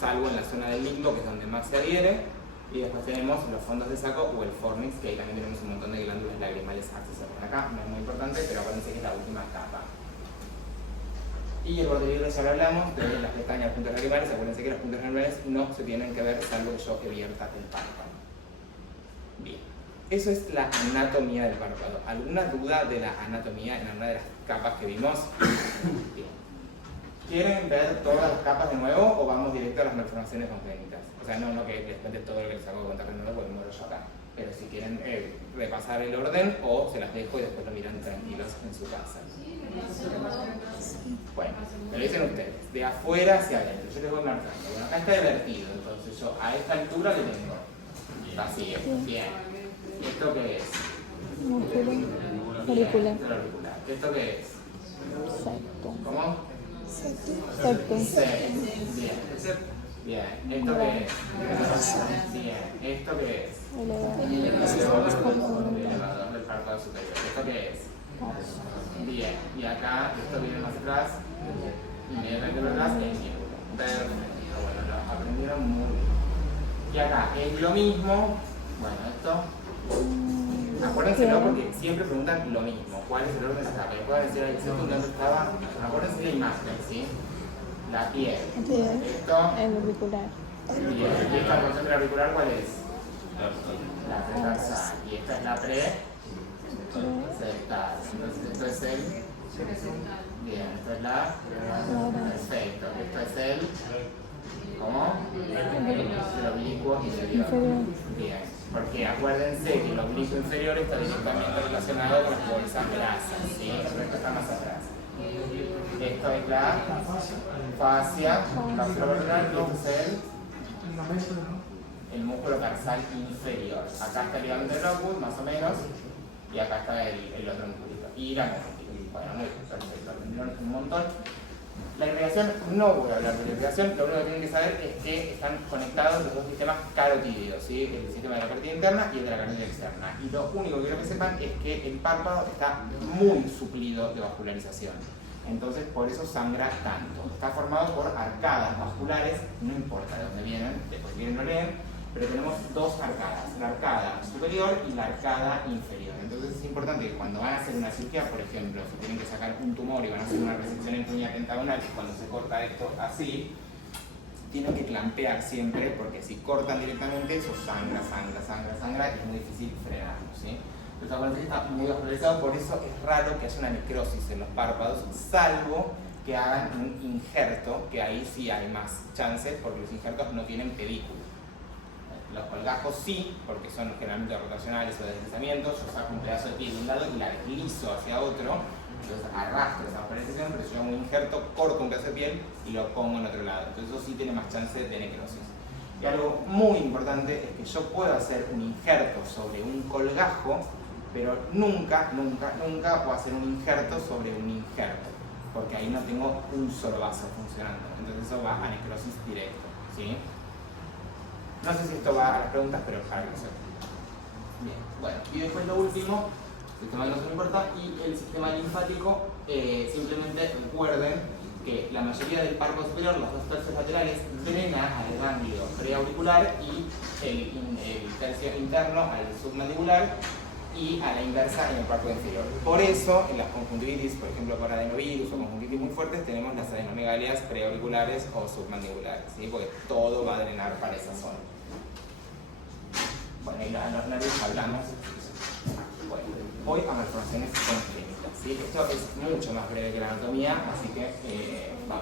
salvo en la zona del limbo, que es donde más se adhiere. Y después tenemos los fondos de saco o el fornix, que ahí también tenemos un montón de glándulas lagrimales accesorias. Acá no es muy importante, pero acuérdense que es la última capa. Y el borde libre ya lo hablamos, de las pestañas, puntos lagrimales. Acuérdense que los puntos lagrimales no se tienen que ver salvo que yo abierta el párpado. Bien, eso es la anatomía del párpado. ¿Alguna duda de la anatomía en alguna de las capas que vimos? Bien. ¿Quieren ver todas las capas de nuevo o vamos directo a las malformaciones congénitas? O sea, no que les cuente todo lo que les acabo de contar de nuevo porque muero yo acá. Pero si quieren repasar el orden o se las dejo y después lo miran tranquilos en su casa. Bueno, me lo dicen ustedes, de afuera hacia adentro. Yo les voy marcando. Bueno, acá está divertido, entonces yo a esta altura le tengo vacío. Bien. ¿Y esto qué es? Auricular. ¿Esto qué es? Septum. ¿Cómo? Septum. Bien. Bien. ¿Esto qué es? Bien. ¿Esto qué es? Elevador. El elevador del párpado superior. ¿Esto qué es? Tarso. Bien, y acá esto viene más atrás, inmediatamente por atrás, el miembro. Perfecto, bueno, lo aprendieron muy bien. Y acá es lo mismo, bueno, esto, acuérdense, ¿no? Porque siempre preguntan lo mismo, ¿cuál es el orden de esta? Que pueden decir ahí, ¿dónde estaba? Acuérdense de la imagen, ¿sí? La piel. Piel. Esto, El auricular. bien, y esta porción del auricular, ¿cuál es? La pretarsal. Y esta es la pre-septal. Entonces esto es el... Bien, esto es la... Perfecto. Esto es el... ¿Cómo? El oblicuo inferior. Bien, porque acuérdense que el oblicuo inferior está directamente relacionado con las bolsas grasas, ¿sí? El resto está más atrás. Esto es la fascia capsulovertebral, esto es el músculo tarsal inferior. Acá está el ligamento de Rockwood, más o menos, y acá está el otro musculito. Y la conjuntivitis. Bueno, muy bien, perfecto, aprendieron un montón. La irrigación, no voy a hablar de la irrigación, lo único que tienen que saber es que están conectados los dos sistemas carotídeos, ¿sí? El sistema de la carótida interna y el de la carótida externa. Y lo único que quiero que sepan es que el párpado está muy suplido de vascularización. Entonces, por eso sangra tanto. Está formado por arcadas vasculares, no importa de dónde vienen, después vienen lo leen, pero tenemos dos arcadas, la arcada superior y la arcada inferior. Entonces es importante que cuando van a hacer una cirugía, por ejemplo, si tienen que sacar un tumor y van a hacer una resección en cuña pentagonal, cuando se corta esto así, tienen que clampear siempre, porque si cortan directamente, eso sangra, y es muy difícil frenarlo, ¿sí? Entonces acuérdense que está muy vascularizado, por eso es raro que haya una necrosis en los párpados, salvo que hagan un injerto, que ahí sí hay más chances, porque los injertos no tienen pedículo. Los colgajos sí, porque son generalmente rotacionales o de deslizamientos. Yo saco un pedazo de piel de un lado y la deslizo hacia otro, entonces arrastro esa vascularización, pero si yo hago un injerto, corto un pedazo de piel y lo pongo en otro lado. Entonces eso sí tiene más chance de necrosis. Y algo muy importante es que yo puedo hacer un injerto sobre un colgajo, pero nunca puedo hacer un injerto sobre un injerto, porque ahí no tengo un solo vaso funcionando. Entonces eso va a necrosis directo, ¿sí? No sé si esto va a las preguntas, pero para que lo sepan. Bien, bueno, y después lo último, el sistema venoso no importa, y el sistema linfático, simplemente recuerden que la mayoría del párpado superior, los dos tercios laterales, drena al ganglio preauricular y el tercio interno al submandibular y a la inversa en el párpado inferior. Por eso, en las conjuntivitis, por ejemplo, por adenovirus o conjuntivitis muy fuertes, tenemos las adenomegalias preauriculares o submandibulares, ¿sí? Porque todo va a drenar para esa zona. Bueno, y los nervios hablamos. Bueno, voy a malformaciones congénitas, ¿sí? Esto es mucho más breve que la anatomía, así que vamos.